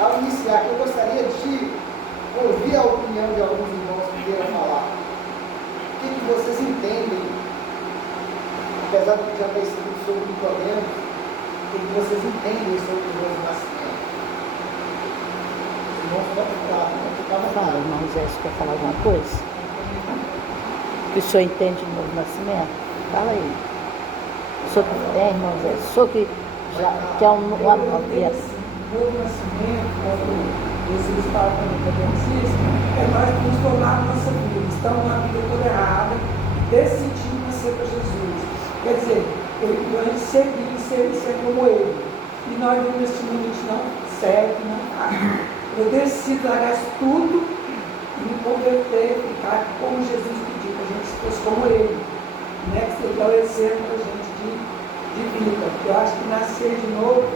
Ao iniciar, eu gostaria de ouvir a opinião de alguns irmãos que queiram falar. O que vocês entendem, apesar de já ter escrito sobre Nicodemos, o que vocês entendem sobre o novo nascimento? Os irmãos podem falar, não ficava Fala, irmão Zé, você quer falar alguma coisa? Que o senhor entende do novo nascimento? Fala aí. O senhor que tem, irmão Zé? O senhor que já quer um novo nascimento, quando Jesus fala para Nicodemos isso, é nós transformar a nossa vida. Estamos na vida toda errada, decidindo nascer para Jesus. Quer dizer, a gente seguir, ser como Ele. E nós nesse mundo a gente não segue, não faz. Eu decido largar isso tudo e me converter, ficar como Jesus pediu, que a gente fosse como Ele. Né? Que seja o exemplo para a gente de vida. Eu acho que nascer de novo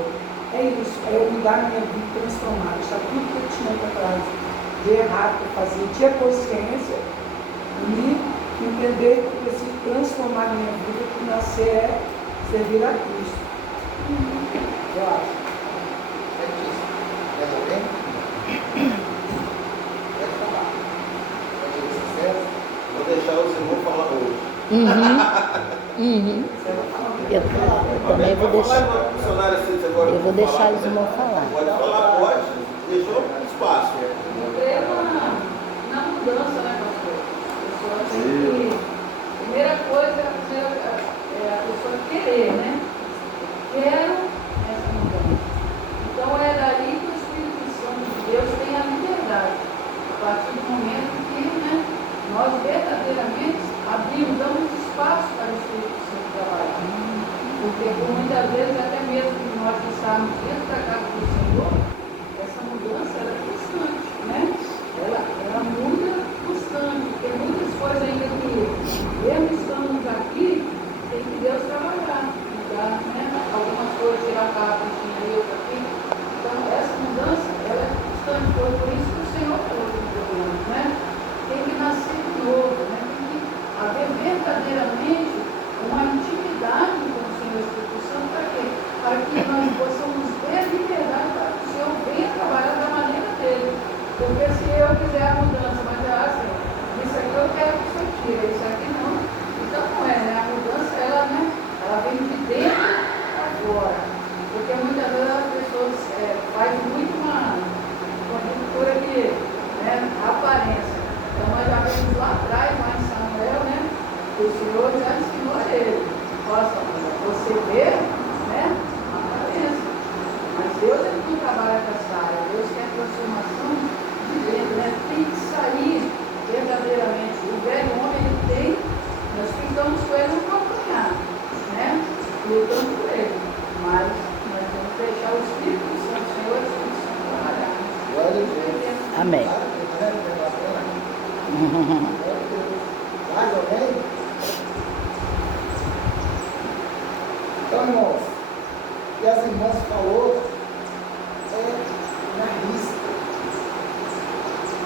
é isso, é eu mudar a minha vida, transformar, deixar tudo que eu tinha para trás de errado que eu fazia, tinha consciência e entender que eu preciso transformar a minha vida, que nascer é servir a Cristo. Eu acho. É disso. Quer saber? Pode falar. Pode ser sincero. Vou deixar o irmãos falar hoje. Eu também vou deixar. Eu vou deixar os irmãos falar. Pode falar, pode. Deixou espaço. Eu creio na mudança, né, pastor? A pessoa tem que. Primeira coisa é a pessoa querer, né? Quero essa mudança. Então é daí que o Espírito Santo de Deus tem a liberdade. A partir do momento que, né, nós verdadeiramente abrimos, damos espaço para o Espírito Santo trabalhar. Porque muitas vezes, até mesmo que nós estamos dentro da casa do Senhor, essa mudança ela é constante, né? Ela muda constante, porque muitas coisas ainda que mesmo estamos aqui, tem que Deus trabalhar, mudar, né? Algumas coisas, tirar a caixinha ali, outra aqui. Então, essa mudança, ela é constante, foi por isso que o Senhor falou com os né? Tem que nascer de novo, né? Tem que haver verdadeiramente uma intimidade com o Senhor Espírito Santo, para quê? Para que nós possamos ter liberdade para que o Senhor venha trabalhar da maneira dele. Porque se eu quiser a mudança, mas Senhor, isso aqui eu quero que o Senhor tire, isso aqui não. Então não é, né? A mudança, ela, né? Ela vem de dentro para fora. Porque muitas vezes as pessoas fazem muito uma cultura de aparência. Então nós já vimos lá atrás, lá em Samuel, né? O Senhor já ensinou a ele. Nossa, você vê, né? A aparência. Mas Deus é que trabalha com essa área. Deus quer transformação de dentro, né? Tem que sair verdadeiramente. O velho homem, ele tem, nós ficamos com ele no calcanhar, né? Lutando por ele. Mas nós temos que deixar o Espírito Santo, o Senhor, o Espírito Santo trabalhar. Glória a Deus. Amém. Mais alguém? Então, irmãos, o que as irmãs falou na risca.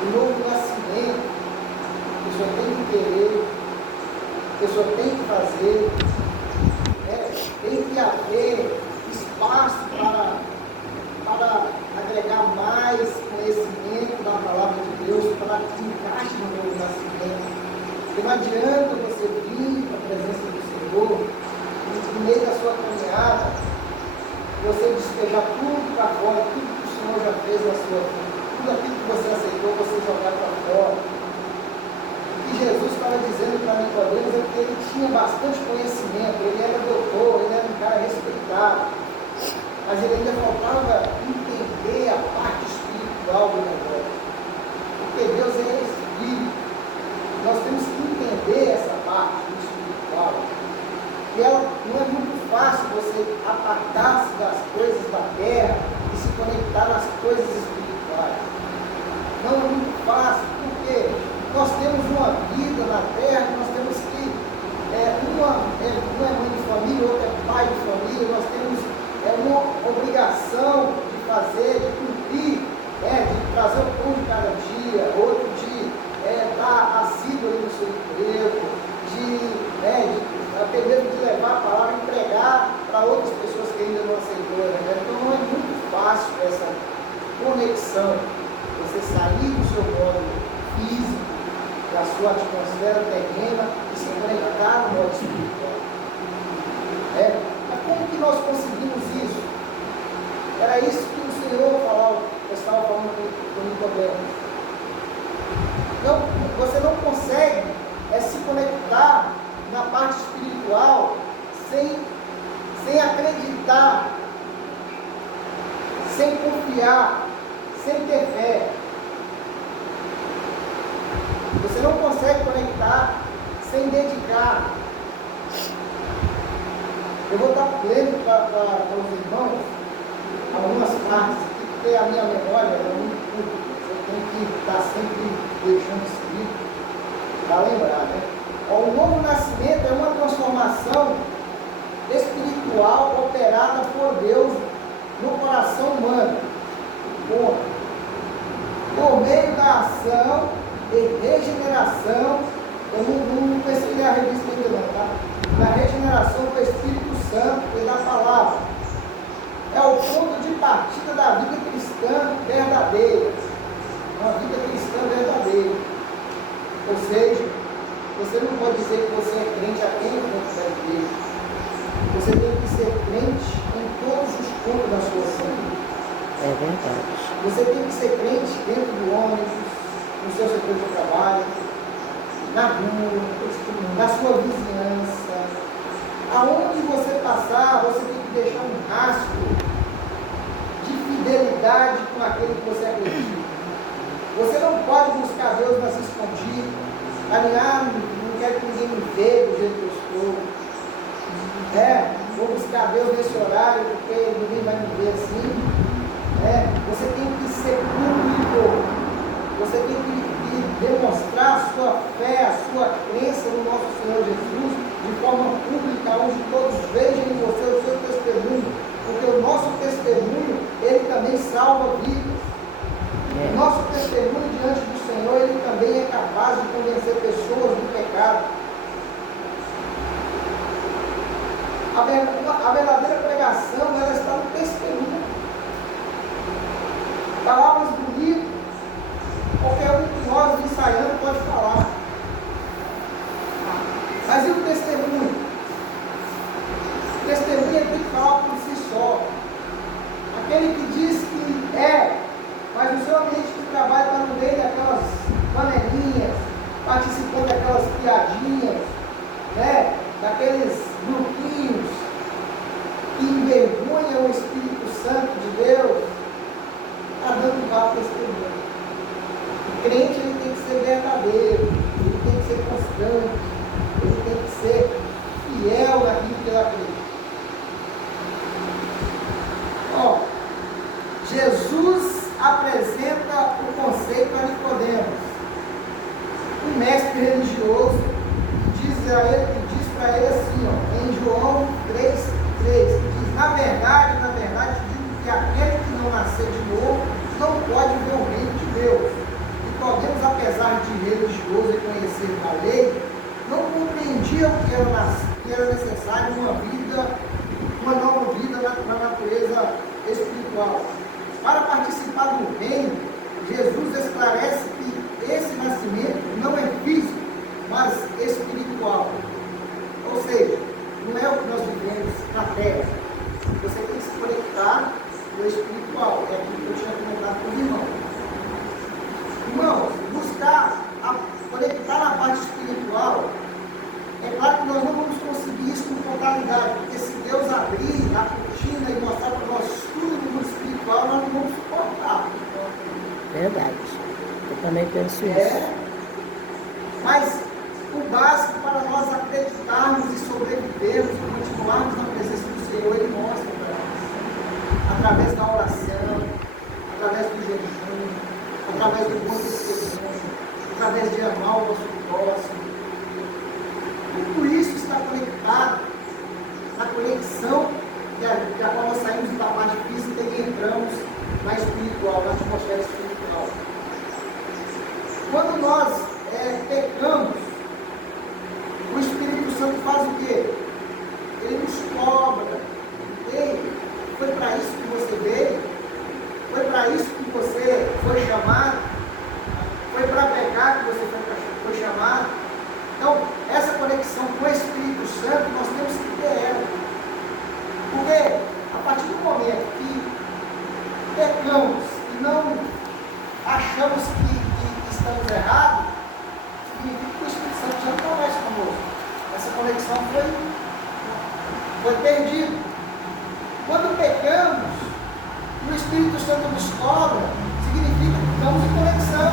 O novo nascimento, a pessoa tem que querer, a pessoa tem que fazer, tem que haver espaço para agregar mais conhecimento na palavra de Deus, para que encaixe no novo nascimento. Porque não adianta você vir para a presença do Senhor e no meio da sua caminhada você despejar tudo para fora, tudo que o Senhor já fez na sua vida, tudo aquilo que você aceitou, você jogar para fora. O que Jesus estava dizendo para Nicodemos é que ele tinha bastante conhecimento, ele era doutor, ele era um cara respeitado, mas ele ainda faltava entender a parte espiritual do negócio. Porque Deus é Espírito. Nós temos que entender essa parte do espiritual. E ela, não é muito fácil você apartar-se das coisas da terra e se conectar nas coisas espirituais. Não é muito fácil, porque nós temos uma vida na terra, nós temos que, uma é mãe de família, outra é pai de família, nós temos uma obrigação de fazer, de cumprir, de trazer o pão de cada dia, outro de estar assíduo ali no seu emprego, até mesmo de levar a palavra e pregar para outras pessoas que ainda não aceitou. Então não é muito fácil conexão. Você sair do seu modo físico, da sua atmosfera terrena e se conectar no modo espiritual. Mas como que nós conseguimos isso? Era isso que o Senhor estava falando com Nicodemo. Não, você não consegue se conectar na parte espiritual sem acreditar, sem confiar, sem ter fé. Você não consegue conectar sem dedicar. Eu vou dar pleno para os irmãos algumas partes aqui, porque a minha memória é muito curta. Você tem que estar sempre deixando escrito para lembrar, né? O novo nascimento é uma transformação espiritual operada por Deus no coração humano. Por meio da ação de regeneração, eu não pesquisei a revista ainda não, tá? Da regeneração do Espírito Santo e da palavra. É o ponto de partida da vida cristã verdadeira. Uma vida cristã verdadeira. Ou seja, você não pode dizer que você é crente apenas dentro da igreja. Você tem que ser crente em todos os pontos da sua vida. É verdade. Você tem que ser crente dentro do ônibus, no seu setor de trabalho, na rua, na sua vizinhança. Aonde você passar, você tem que deixar um rastro de fidelidade com aquele que você acredita. Você não pode buscar Deus nas escondidas, não quero que ninguém me veja do jeito que eu estou. Vou buscar Deus nesse horário, porque ninguém vai me ver assim. Você tem que ser público. Você tem que demonstrar a sua fé, a sua crença no nosso Senhor Jesus de forma pública, onde todos vejam em você o seu testemunho, porque o nosso testemunho, ele também salva vidas. O nosso testemunho diante do Senhor, ele também é capaz de convencer pessoas do pecado. A verdadeira pregação, ela está no testemunho. Palavras bonitas, qualquer um de nós ensaiando pode falar. Mas e o testemunho? O testemunho tem que falar por si só. Aquele que diz que mas o seu ambiente de trabalho está no meio daquelas panelinhas, participando daquelas piadinhas, daqueles grupinhos que envergonham o Espírito Santo de Deus, está dando mau testemunho. O crente ele tem que ser verdadeiro, ele tem que ser constante, ele tem que ser fiel naquilo que ele acredita. Jesus apresenta o conceito a Nicodemos. Um mestre religioso diz para ele assim, em João 3,3, diz, na verdade, digo que aquele que não nascer de novo não pode ver o reino de Deus. Nicodemos, apesar de religioso e conhecer a lei, não compreendia o que era necessário uma nova vida na natureza espiritual. Para participar do reino, Jesus esclarece que esse nascimento não é físico, mas espiritual. Ou seja, não é o que nós vivemos na terra. Você tem que se conectar no espiritual. É aquilo que eu tinha comentado com os irmãos. Irmãos, conectar na parte espiritual, é claro que nós não vamos conseguir isso com totalidade, porque se Deus abrir a cortina e mostrar para nós tudo no mundo espiritual, nós não vamos suportar. Verdade. Eu também penso isso. Mas o básico para nós acreditarmos e sobrevivermos e continuarmos na presença do Senhor, Ele mostra para nós. Através da oração, através do jejum, através do bom testemunho, através de amar o nosso próximo. Tudo isso está conectado na conexão da qual nós saímos da parte física e entramos na espiritual, na atmosfera espiritual. Quando nós pecamos, o Espírito Santo faz o quê? Ele nos cobra. Ei, foi para isso que você veio? Foi para isso que foi chamado, foi para pecar que você foi chamado. Então, essa conexão com o Espírito Santo, nós temos que ter ela. Porque, a partir do momento que pecamos e não achamos que estamos errados, significa que o Espírito Santo já não está mais conosco. Essa conexão foi perdida. Quando pecamos, e o Espírito Santo nos cobra, significa que estamos em conexão.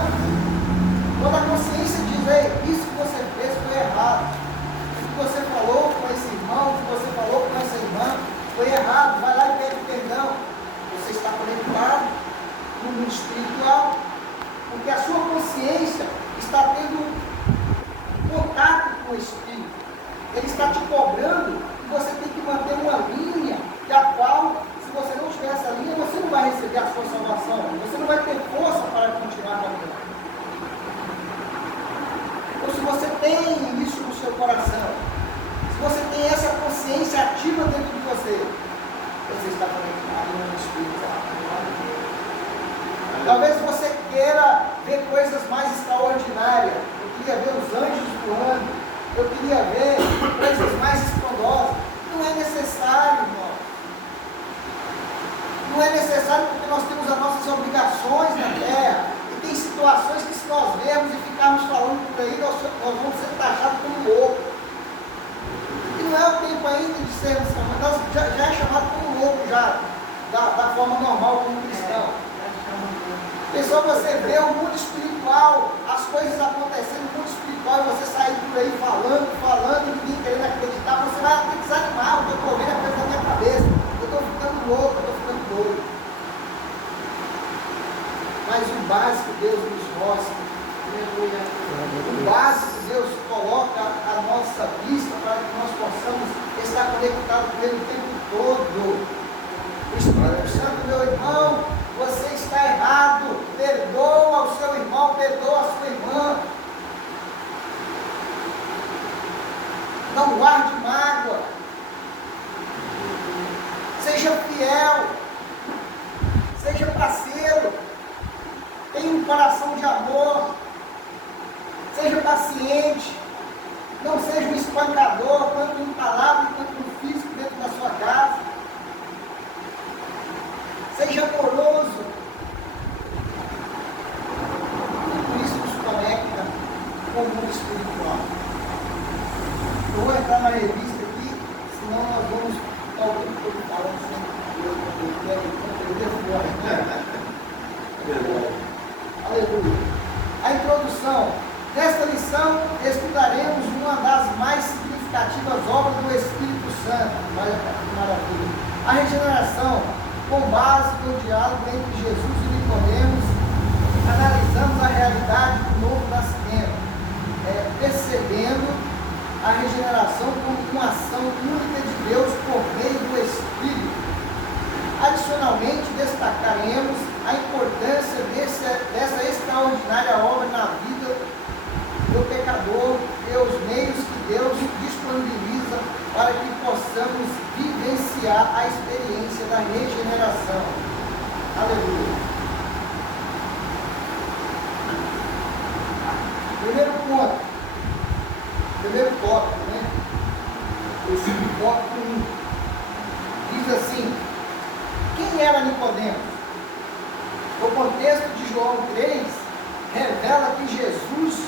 Quando a consciência diz, ei, isso que você fez foi errado, o que você falou com esse irmão, o que você falou com essa irmã, foi errado, vai lá e pede perdão. Você está conectado no mundo espiritual, porque a sua consciência está tendo contato com o Espírito. Ele está te cobrando e você tem que manter uma linha, da qual, se você não tiver essa linha, você não vai receber a sua salvação, você não vai ter força para continuar caminhando. Então, se você tem isso no seu coração, se você tem essa consciência ativa dentro de você, você está conectado no Espírito. Talvez você queira ver coisas mais extraordinárias. Eu queria ver os anjos voando. Eu queria ver coisas mais estrondosas. Não é necessário, irmão. Não é necessário porque nós temos as nossas obrigações na terra. E tem situações que, se nós vermos e ficarmos falando por aí, nós vamos ser taxados como louco. E não é o tempo ainda de sermos chamados. Nós já é chamado como louco, já, da forma normal, como cristão. Pessoal, você vê o mundo espiritual, as coisas acontecendo no mundo espiritual, e você sair por aí falando, e ninguém querendo acreditar, você vai até desanimar, porque eu estou vendo a coisa na minha cabeça, eu estou ficando louco, eu estou ficando doido. Mas o básico Deus nos mostra, o básico Deus coloca à nossa vista para que nós possamos estar conectados com Ele o tempo todo. O Espírito Santo, meu irmão, você está errado, perdoa o seu irmão, perdoa a sua irmã, não guarde mágoa, seja fiel, seja parceiro, tenha um coração de amor, seja paciente, não seja um espancador, tanto em palavra quanto no físico dentro da sua casa. Seja amoroso. Tudo isso nos conecta com o mundo espiritual. Eu vou entrar na revista aqui, senão nós vamos ficar o tempo todo falando sem Aleluia. A introdução. Nesta lição, estudaremos uma das mais significativas obras do Espírito Santo. Olha que maravilha. A regeneração. Com base no diálogo entre Jesus e Nicodemos, analisamos a realidade do novo nascimento, percebendo a regeneração como uma ação única de Deus por meio do Espírito. Adicionalmente, destacaremos a importância dessa extraordinária obra na vida do pecador e os meios que Deus disponibiliza para que possamos vivenciar a experiência da regeneração. Aleluia. Primeiro ponto, primeiro tópico, né? Esse tópico 1 diz assim: quem era Nicodemos? O contexto de João 3 revela que Jesus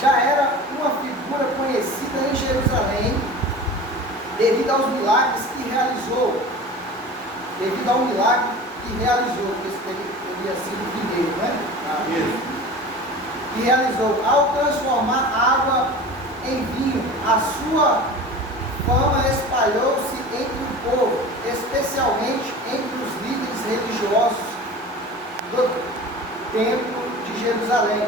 já era uma figura conhecida em Jerusalém devido aos milagres que realizou. Devido ao milagre que realizou, que esse teria sido o primeiro, né? Que realizou ao transformar água em vinho. A sua fama espalhou-se entre o povo, especialmente entre os líderes religiosos do templo de Jerusalém.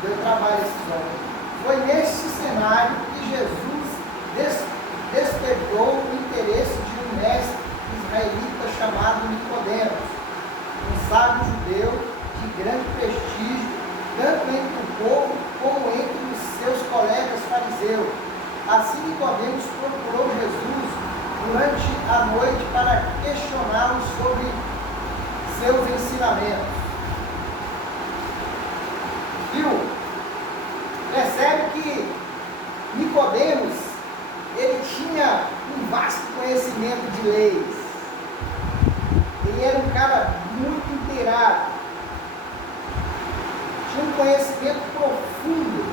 Deu trabalho a esses homens. Foi nesse cenário que Jesus despertou o interesse de um mestre israelita chamado Nicodemos, um sábio judeu de grande prestígio, tanto entre o povo como entre os seus colegas fariseus. Assim Nicodemos procurou Jesus durante a noite para questioná-lo sobre seus ensinamentos. Nicodemos, ele tinha um vasto conhecimento de leis. Ele era um cara muito inteirado. Tinha um conhecimento profundo.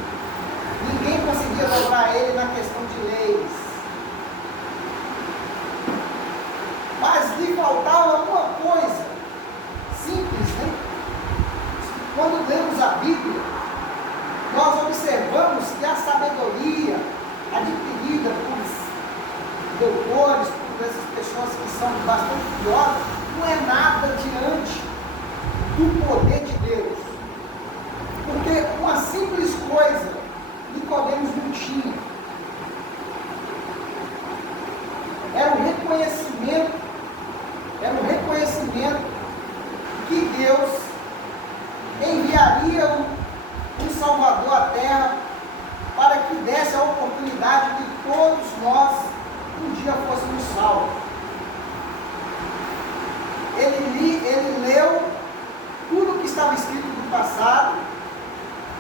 Ninguém conseguia dobrar ele na questão de leis. Mas lhe faltava uma coisa simples, né? Quando lemos a Bíblia, nós observamos que a sabedoria adquirida por doutores, por essas pessoas que são bastante piores, não é nada diante do poder de Deus. Porque uma simples coisa Nicodemos não tinha. Era um reconhecimento que Deus enviaria um Salvador à Terra para que desse a oportunidade de todos nós um dia fôssemos salvos. Ele leu tudo o que estava escrito no passado,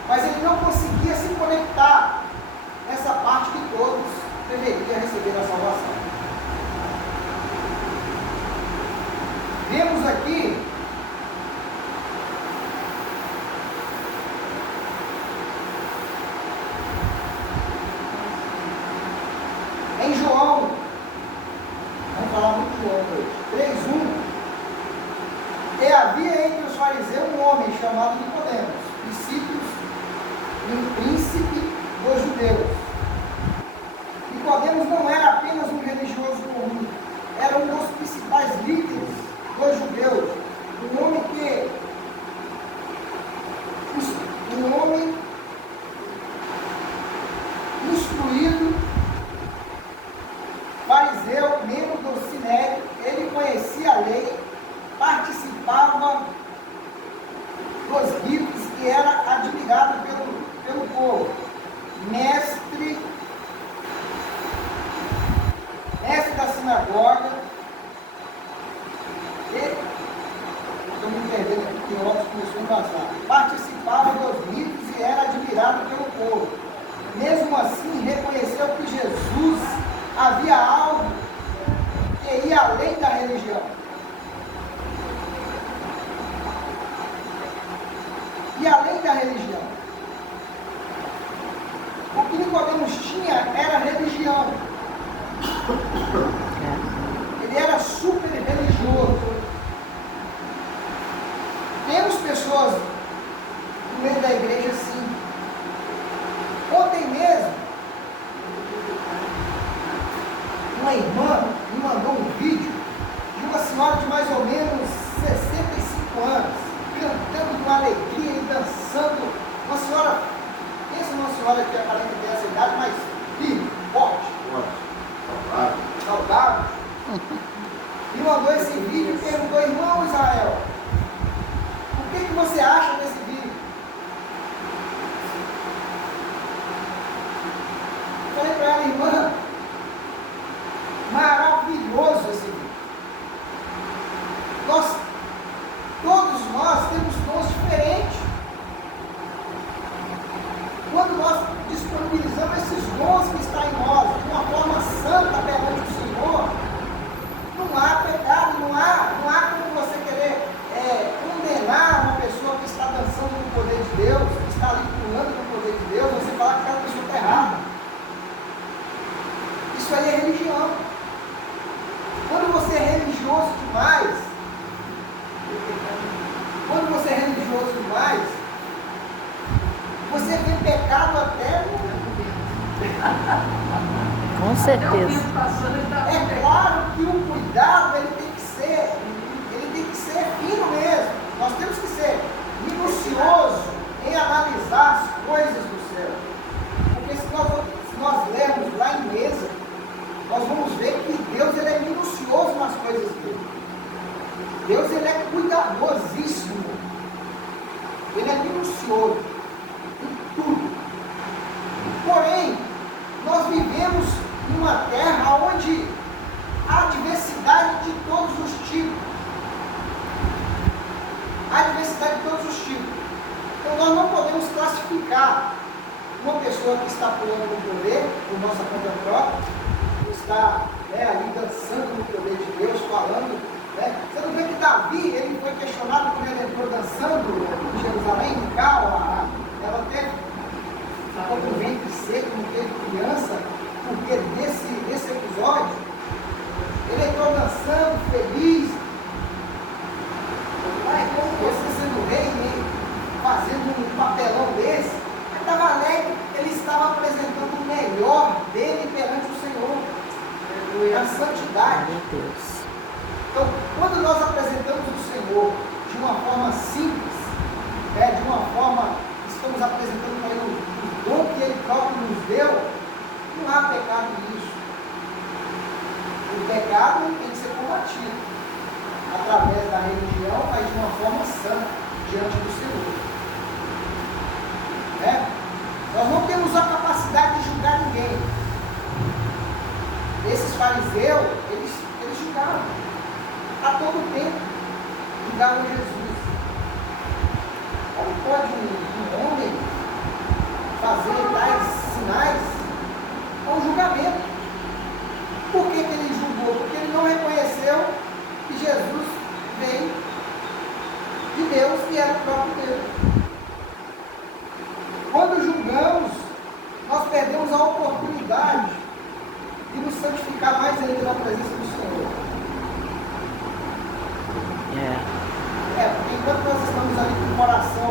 mas ele não conseguia se conectar nessa parte que todos deveriam receber a salvação. Vemos aqui em João, vamos falar muito de João hoje, 3:1, e havia entre os fariseus um homem chamado Nicodemos, um príncipe dos judeus. Nicodemos não era apenas um religioso comum, era um dos principais líderes dos judeus, um homem instruído, fariseu, membro do Sinédrio. Ele conhecia a lei, participava dos ritos e era admirado pelo povo. Mestre da sinagoga, estou me perdendo aqui, que outros começou a passar. Participava dos ritos e era admirado pelo povo. Mesmo assim, reconheceu que Jesus havia algo que ia além da religião. E além da religião. O que Nicodemos tinha era religião. Ele era super religioso. Temos pessoas no meio da igreja assim. Ontem mesmo, uma irmã me mandou um vídeo de uma senhora de mais ou menos 65 anos, cantando com alegria e dançando. Uma senhora, pensa numa senhora que aparenta ter essa idade, mas firme, forte, saudável. Me mandou esse vídeo e perguntou: irmão Israel, o que você acha desse vídeo? Falei para ela: irmã, maravilhoso esse vídeo. Todos nós temos dons diferentes. Quando nós disponibilizamos esses dons que estão em nós de uma forma santa perante o Senhor, não há pecado, não há como você querer condenar uma pessoa que está dançando no poder de Deus, que está ali pulando no poder de Deus, você falar que aquela pessoa está errada. Isso aí é religião. Quando você é religioso demais, você vê pecado até no... Com certeza. É claro que o cuidado ele tem que ser fino mesmo. Nós temos que ser minucioso em analisar as coisas do céu. Porque se nós lermos lá em Êxodo, nós vamos ver que Deus ele é minucioso nas coisas dele. Deus ele é cuidadosíssimo. Ele é minucioso em tudo. Porém, nós vivemos numa terra onde há diversidade de todos os tipos. Há diversidade de todos os tipos. Então nós não podemos classificar uma pessoa que está pulando no poder, por nossa conta própria, está ali dançando no poder de Deus, falando. Você não vê que Davi, ele foi questionado quando ele entrou dançando em Jerusalém, em Cal, ela ficou com o ventre seco, não teve criança, porque desse episódio, ele entrou dançando, feliz. Como você sendo rei, fazendo um papelão desse, ele estava alegre, ele estava apresentando o melhor dele perante o Senhor, a santidade. Meu Deus. Então, quando nós apresentamos o Senhor de uma forma simples, de uma forma que estamos apresentando para Ele o dom que Ele próprio nos deu, não há pecado nisso. O pecado tem que ser combatido através da religião, mas de uma forma santa diante do Senhor. Nós não temos a capacidade de julgar ninguém. Esses fariseus, eles julgavam. A todo tempo, julgavam Jesus. Como pode um homem fazer tais sinais? É um julgamento. Por que ele julgou? Porque ele não reconheceu que Jesus veio de Deus e era o próprio Deus. Quando julgamos, nós perdemos a oportunidade de nos santificar mais ainda na presença do Senhor. Porque enquanto nós estamos ali com o coração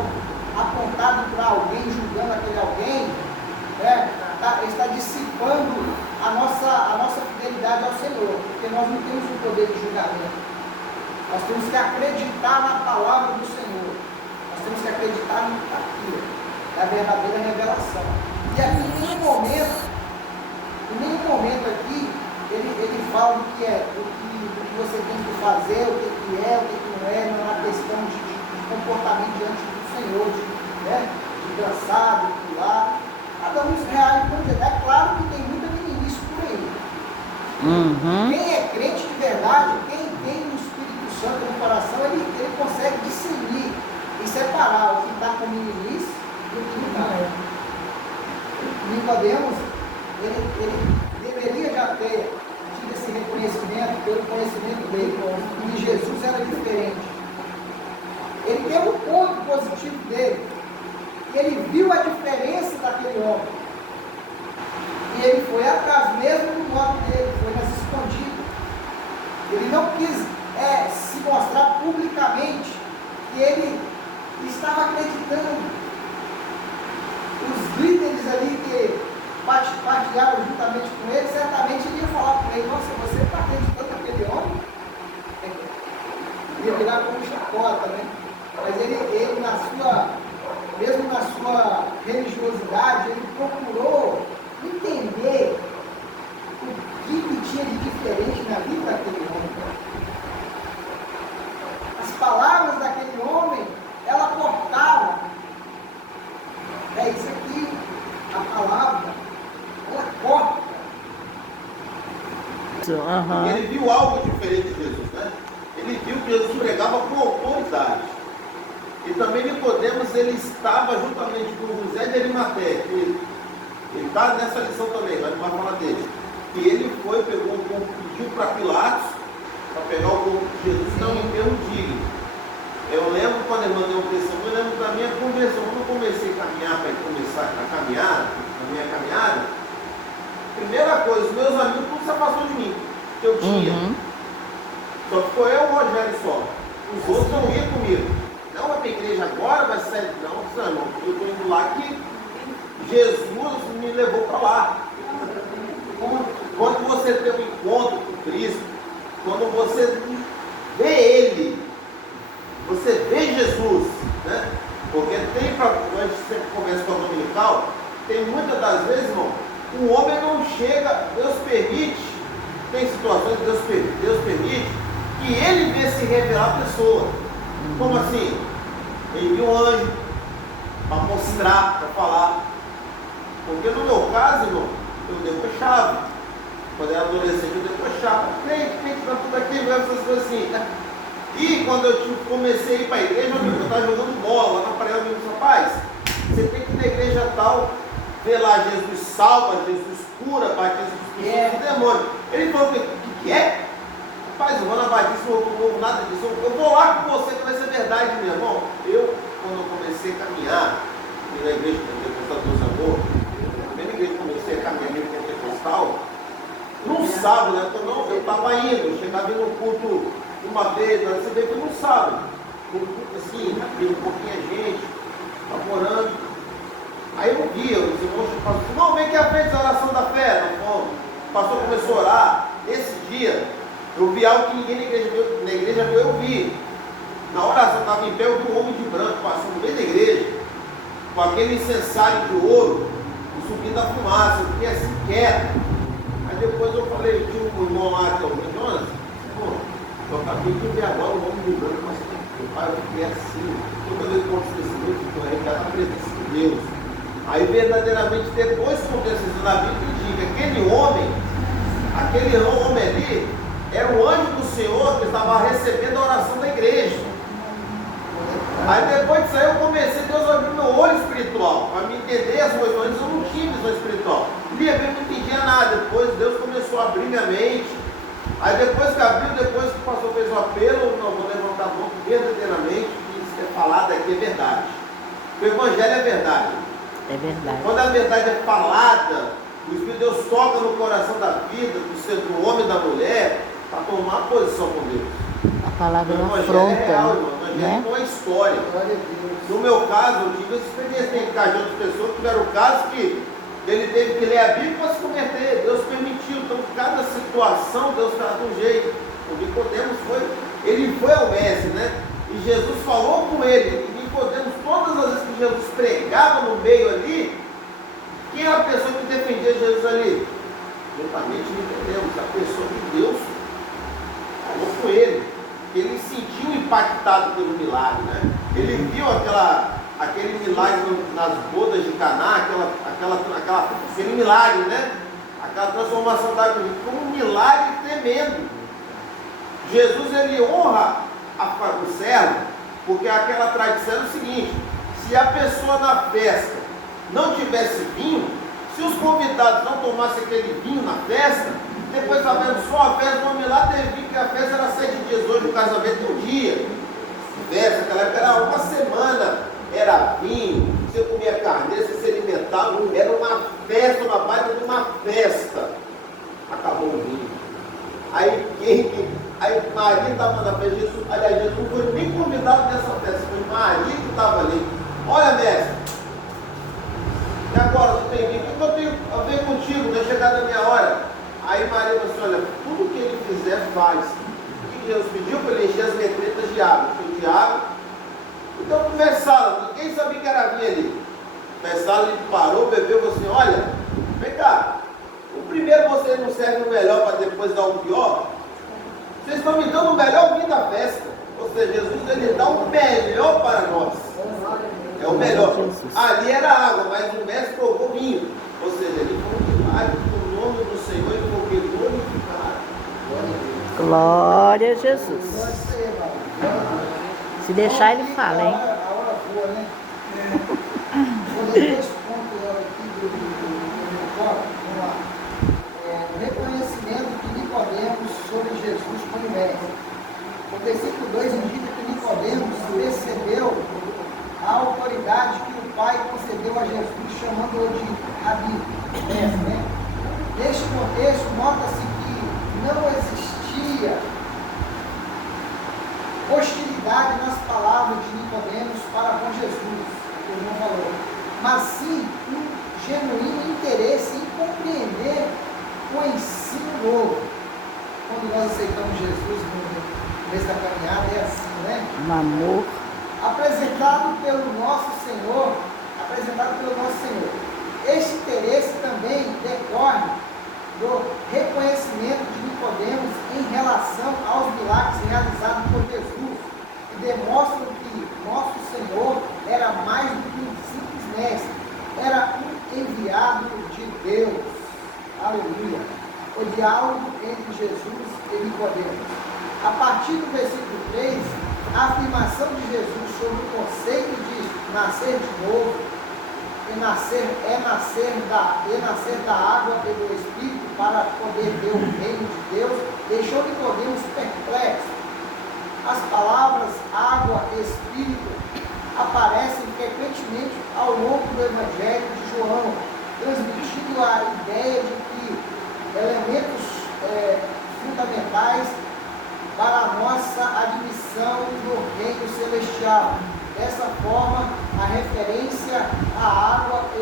apontado para alguém, julgando aquele alguém, está dissipando a nossa fidelidade ao Senhor, porque nós não temos o poder de julgamento. Nós temos que acreditar na palavra do Senhor. Nós temos que acreditar naquilo, na verdadeira revelação. E aqui, em nenhum momento aqui, ele fala do que é, do que você tem que fazer, o que é, o que não é, não é uma questão de comportamento diante do Senhor, de dançar, de pular. Cada um se reage com jeito. É claro que tem muita meninice por aí. Quem é crente de verdade, quem tem o Espírito Santo no coração, ele consegue discernir e separar o que está com meninice do que não está. Nicodemos, ele deveria já ter tido esse reconhecimento pelo conhecimento dele, que Jesus era diferente. Ele tem um ponto positivo dele. Ele viu a diferença daquele homem. E ele foi atrás mesmo do modo dele, foi nas escondidas. Ele não quis se mostrar publicamente que ele estava acreditando. Os líderes ali que partilharam juntamente com ele, certamente iriam falar com ele: nossa, você está acreditando naquele homem? Ia virar como chacota, né? Mas ele mesmo na sua religiosidade, ele procurou entender o que tinha de diferente na vida daquele homem. As palavras daquele homem, ela cortava. É isso aqui, a palavra, ela corta. Ele viu algo diferente de Jesus, né? Ele viu que Jesus pregava com autoridade. E também Nicodemos, ele estava juntamente com José de Arimateia, que ele está nessa lição também, mas não vai falar dele. E ele foi, pegou o corpo, pediu para Pilatos, para pegar o corpo de Jesus, não em termo digno. Eu lembro quando a irmã deu um testemunho, eu lembro da minha conversão. Quando eu comecei a caminhar, para começar a caminhar, a minha caminhada, primeira coisa, os meus amigos tudo se afastou de mim, que eu tinha. Só ficou eu e o Rogério só. Os outros não iam comigo. Não vai para a igreja agora, vai sair. Não, irmão, eu estou indo lá que Jesus me levou para lá. Quando você tem um encontro com Cristo, quando você vê Ele, você vê Jesus, né? Porque tem, a gente sempre começa com a dominical, tem muitas das vezes, irmão, o homem não chega, Deus permite, tem situações que Deus permite, que Ele vê se revelar a pessoa. Como assim? Ele viu um anjo para mostrar, para falar. Porque no meu caso, irmão, eu debochava. Quando eu era adolescente, eu debochava. Crente, para tudo aquilo, essas coisas assim. E quando eu comecei a ir para a igreja, eu estava jogando bola lá na praia, eu disse: rapaz, você tem que ir na igreja tal, vê lá Jesus salva, Jesus cura, batiza os demônios. Ele falou: o que é? Rapaz, o Ana Batista não houve nada disso. Eu vou lá com você, que vai ser verdade, meu irmão. Quando eu comecei a caminhar na igreja pentecostal do Amor, na primeira igreja que comecei a caminhar na igreja pentecostal, num sábado, né? Eu estava indo, eu chegava no culto uma vez, você vê que no sábado, no culto assim, um pouquinho de gente, estava orando. Aí eu via, os irmãos falavam assim: não, vem aqui à frente da oração da fé. O pastor começou a orar. Esse dia, eu vi algo que ninguém na igreja viu, eu vi. Na oração, estava em pé, eu vi um homem de branco passando no meio da igreja, com aquele incensário de ouro, e subindo a fumaça. Eu fiquei assim, quieto. Aí depois eu falei, tinha um irmão lá, que é o Jonas, eu acabei de ver agora um homem de branco, mas meu pai, eu fiquei assim, toda vez que eu conto esse livro, eu arrepiado a presença de Deus. Aí verdadeiramente, depois que aconteceu na Bíblia, diga, aquele homem ali, era o anjo do Senhor que estava recebendo a oração da igreja. Aí depois disso aí eu comecei, Deus abriu meu olho espiritual, para me entender as coisas. Antes eu não tinha visão espiritual, lia bem, não entendia nada. Depois Deus começou a abrir minha mente. Aí depois que abriu, depois que o pastor fez o apelo, não vou levantar a mão verdadeiramente, isso que é falado aqui é verdade. O evangelho é verdade. É verdade. Quando a verdade é falada, o Espírito de Deus toca no coração da vida, do homem e da mulher, para tomar posição com Deus. A palavra não É afronta, real, irmão. O evangelho né? não é história. No meu caso, eu tive essa experiência. Tem caso de outras pessoas que tiveram o caso que ele teve que ler a Bíblia para se converter. Deus permitiu. Então, cada situação, Deus trata um jeito. O Nicodemos ele foi ao mestre, né? E Jesus falou com ele. E Nicodemos, todas as vezes que Jesus pregava no meio ali, quem era a pessoa que defendia Jesus ali? Juntamente Nicodemos, a pessoa que Deus falou com ele. Ele se sentiu impactado pelo milagre, né? Ele viu aquele milagre nas bodas de Caná, aquele milagre, né? Aquela transformação da água como um milagre tremendo. Jesus, ele honra o servo, porque aquela tradição é o seguinte: se a pessoa na festa não tivesse vinho, se os convidados não tomassem aquele vinho na festa, depois sabendo só a festa, vamos lá, teve que a festa era 7 dias, hoje o casamento é um dia. Festa, naquela época era uma semana, era vinho, você comia carne, você se alimentava, era uma festa, uma baita de uma festa. Acabou o vinho. Aí Maria estava na festa, Jesus não foi nem convidado nessa festa, foi Maria que estava ali. Olha, mestre, e agora você tem vinho? O que eu tenho a ver contigo? Não é chegada a minha hora. Aí Maria falou assim: olha, tudo que ele fizer, faz. O que Deus pediu para ele encher as metretas de água? Foi de água. Então conversaram, ninguém sabia que era vinho ali. Conversaram, ele parou, bebeu e falou assim: olha, vem cá, o primeiro você não serve o melhor para depois dar o pior? Vocês estão me dando o melhor vinho da festa. Ou seja, Jesus, ele dá o melhor para nós. É o melhor. Ali era água, mas o mestre provou vinho. Ou seja, ele foi um milagre. O nome do Senhor, ele foi glorificado. Glória a Jesus. Se deixar, ele fala, hein? A hora boa, né? Vou dar 2 pontos aqui do copo. Vamos lá. O reconhecimento de Nicodemos sobre Jesus como mestre. O versículo 2 indica que Nicodemos percebeu a autoridade que o Pai concedeu a Jesus, chamando-o de Rabi, mestre, né? Neste contexto, nota-se que não existia hostilidade nas palavras de Nicodemos para com Jesus, que o João falou, mas sim um genuíno interesse em compreender o ensino novo. Quando nós aceitamos Jesus nessa caminhada, é assim, né? Um amor. Apresentado pelo nosso Senhor. Este interesse também decorre do reconhecimento de Nicodemos em relação aos milagres realizados por Jesus, que demonstram que nosso Senhor era mais do que um simples mestre, era um enviado de Deus. Aleluia! O diálogo entre Jesus e Nicodemos. A partir do versículo 3, a afirmação de Jesus sobre o conceito de nascer de novo e nascer da água e do Espírito para poder ver o reino de Deus, deixou Nicodemos perplexo. As palavras água e Espírito aparecem frequentemente ao longo do Evangelho de João, transmitindo a ideia de que elementos fundamentais para a nossa admissão no reino celestial. Dessa forma, a referência à água e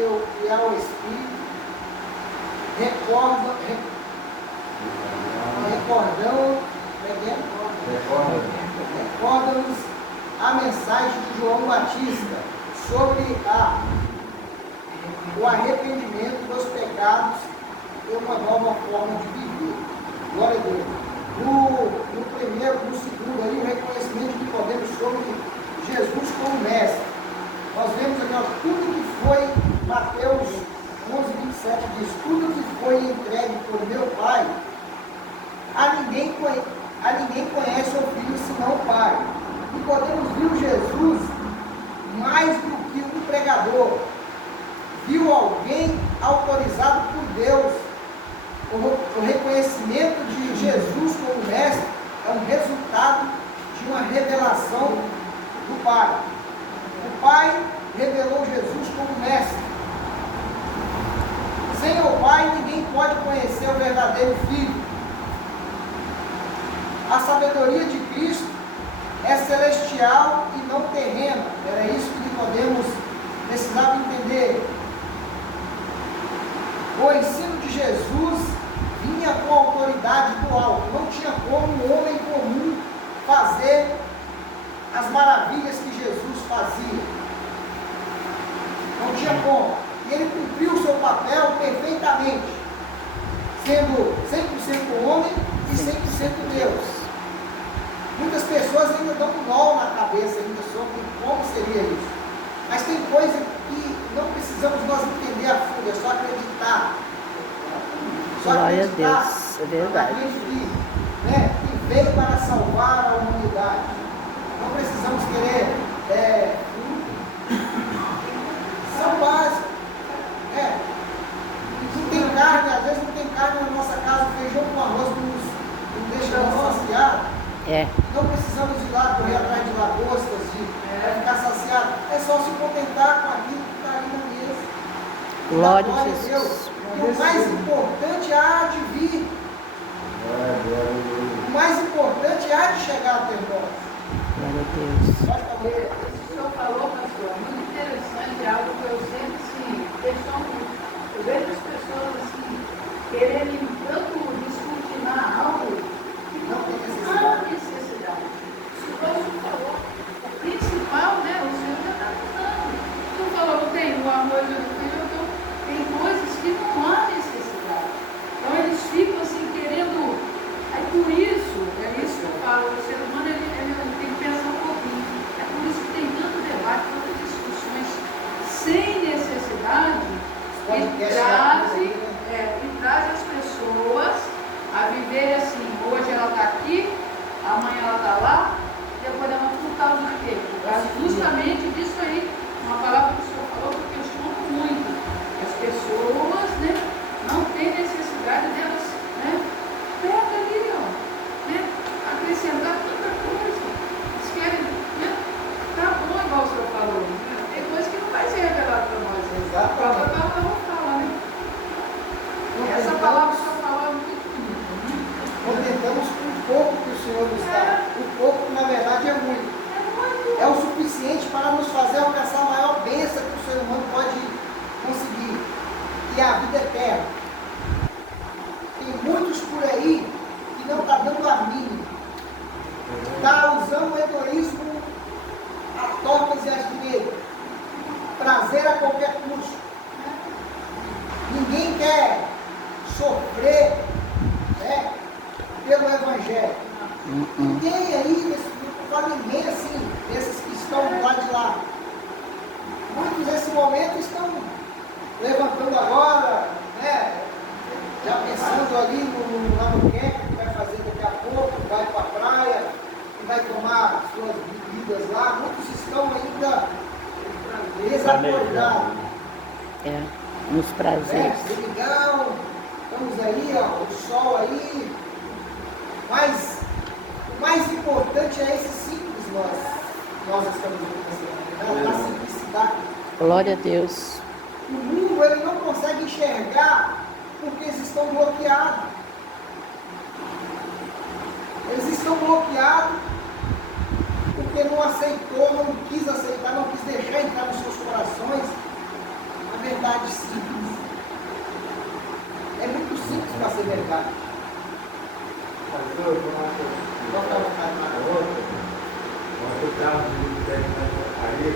ao Espírito recorda-nos a mensagem de João Batista sobre o arrependimento dos pecados e uma nova forma de viver. Glória a Deus. No segundo, ali, o reconhecimento que podemos sobre Jesus como mestre. Nós vemos aqui, ó, tudo que foi, Mateus 11:27 diz, tudo que foi entregue por meu Pai, a ninguém conhece o Filho senão o Pai. Nicodemos viu Jesus mais do que um pregador, viu alguém autorizado por Deus. O reconhecimento de Jesus como mestre é um resultado de uma revelação do Pai. O Pai revelou Jesus como mestre. Sem o Pai, ninguém pode conhecer o verdadeiro Filho. A sabedoria de Cristo é celestial e não terrena. Era isso que Nicodemos precisava entender. O ensino de Jesus vinha com autoridade do alto. Não tinha como um homem comum fazer as maravilhas que Jesus fazia. Não tinha como. E ele cumpriu o seu papel perfeitamente, sendo 100% homem e 100% Deus. Muitas pessoas ainda dão um nó na cabeça ainda sobre como seria isso. Mas tem coisa que não precisamos nós entender a fundo, é só acreditar. Glória a Deus, é verdade. Que veio para salvar a humanidade. Não precisamos querer são básicos. Não tem carne, às vezes não tem carne na nossa casa, feijão com arroz não deixa nós saciar. Não precisamos ir lá correr atrás de lagostas para ficar saciado. É só se contentar com aquilo que está ali na mesa. Glória a Jesus. E o mais importante há de vir. O mais importante há de chegar até nós. Glória a Deus. O senhor falou, pastor, muito interessante, algo que eu sempre questiono. Eu vejo as pessoas assim, quererem tanto descortinar algo que não há necessidade. O senhor falou, o principal, né, o senhor já está falando. O senhor falou, não tem o arroz, eu não tenho, então tem coisas que não há necessidade. Então eles ficam assim querendo. Aí por isso, é isso que eu falo, o ser humano ele tem que pensar um pouquinho. É por isso que tem tanto debate, tantas discussões sem necessidade e traz as pessoas a viver assim, hoje ela está aqui, amanhã ela está lá, depois ela por causa de quê? Por causa justamente disso aí, uma palavra que o senhor falou que eu questiono muito. As pessoas, né, não têm necessidade delas, né? Pega ali, ó, né? Acrescentar tanta coisa. Eles querem, né? Tá bom, igual o senhor falou. Né? Tem coisa que não vai ser revelada para nós. A própria palavra não fala, né? Essa palavra que o senhor falou é muito bonita, né? Contentamos com o pouco que o Senhor nos dá. O pouco que na verdade é muito. É o suficiente para nos fazer alcançar a maior bênção que o ser humano pode conseguir. E a vida eterna. Tem muitos por aí que não está dando a mínima. Está usando o egoísmo a tortas e as direitas. Prazer a qualquer custo. Ninguém quer sofrer, né, pelo Evangelho. Ninguém aí, não fala ninguém assim, desses que estão do lado de lá. Muitos nesse momento estão levantando agora, né, já pensando ali lá no campo que vai fazer daqui a pouco, vai para a praia, e vai tomar suas bebidas lá. Muitos estão ainda desacordados. nos prazeres. Domingão, estamos aí, ó, o sol aí. Mas o mais importante é esse simples nós estamos vivendo, a simplicidade. Glória a Deus. O mundo ele não consegue enxergar porque eles estão bloqueados. Eles estão bloqueados porque não aceitou, não quis aceitar, não quis deixar entrar nos seus corações a verdade simples. É muito simples para ser verdade. Pastor, eu estava vindo na portaria,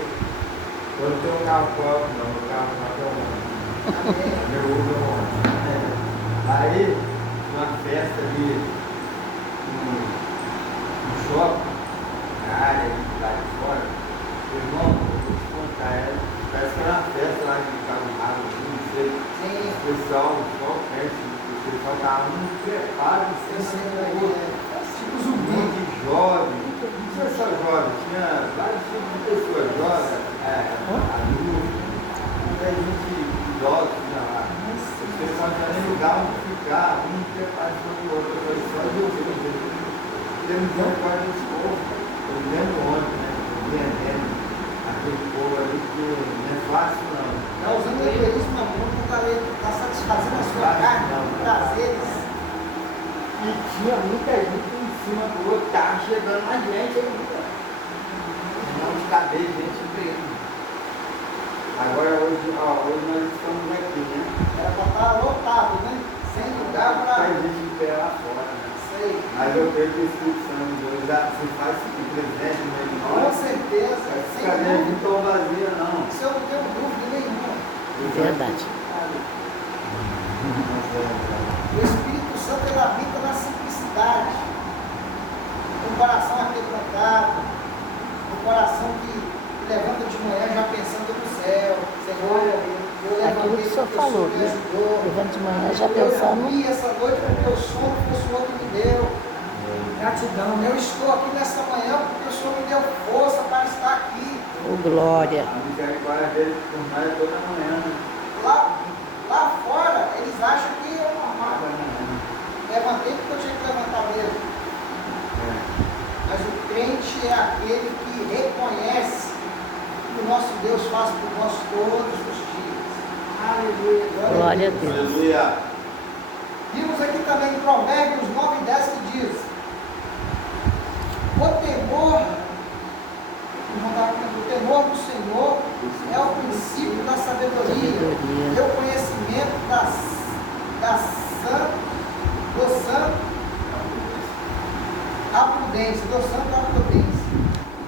quando tem um carro próprio, não, meu carro não é meu Uber. Aí, uma festa ali no shopping, na área ali lá de fora, irmão, eu vou te contar, parece que era uma festa lá de carro raro, não sei. O pessoal, só o pessoal estava muito preparado, sempre tipo zumbi de jovem, não sei só jovem, tinha vários tipos de pessoas, jovens, adultos, muita gente idosa, tinha lá. Os pessoal não tinha nem lugar onde ficar, um preparado sobre o outro, foi só de ouvir. Temos um quase de povo, eu lembro ontem, né, vendendo aquele povo ali, que não é fácil não. Está usando o egoísmo na mão para estar satisfazendo a sua carne, prazeres. E tinha muita gente em cima do outro, estava chegando mais gente ainda. Não de cabeça, gente mesmo. Agora hoje nós estamos aqui, né? Era para estar lotado, né? Sem lugar para. Tem gente de pé lá fora, né? Sei. Mas eu creio que o Espírito Santo de Deus já se faz presente no meio de Com nós. certeza, Vai sem ficar nem dúvida. tão vazia, não. Isso eu não tenho dúvida nenhuma. Verdade. O Espírito Santo ele habita na simplicidade, no coração aquebrantado, no coração que levanta de manhã já pensando no céu. Senhor, eu levantei Aquilo que o senhor porque falou, o Senhor me né? ajudou. Levando de manhã já Eu pensando. dormi essa noite porque o sono que o Senhor me deu. Gratidão. Eu estou aqui nessa manhã porque o Senhor me deu força para estar aqui. Oh, glória. A misericórdia dele por nós é toda manhã, né? Lá fora, eles acham que é normal. Toda manhã. Levantei porque eu tinha que levantar mesmo. Mas o crente é aquele que reconhece que o nosso Deus faz por nós todos os dias. Aleluia. Glória a Deus. Aleluia. Vimos aqui também em Provérbios 9 e 10 que diz: o temor do Senhor é o princípio da sabedoria. É o conhecimento do santo, a prudência, do santo a prudência.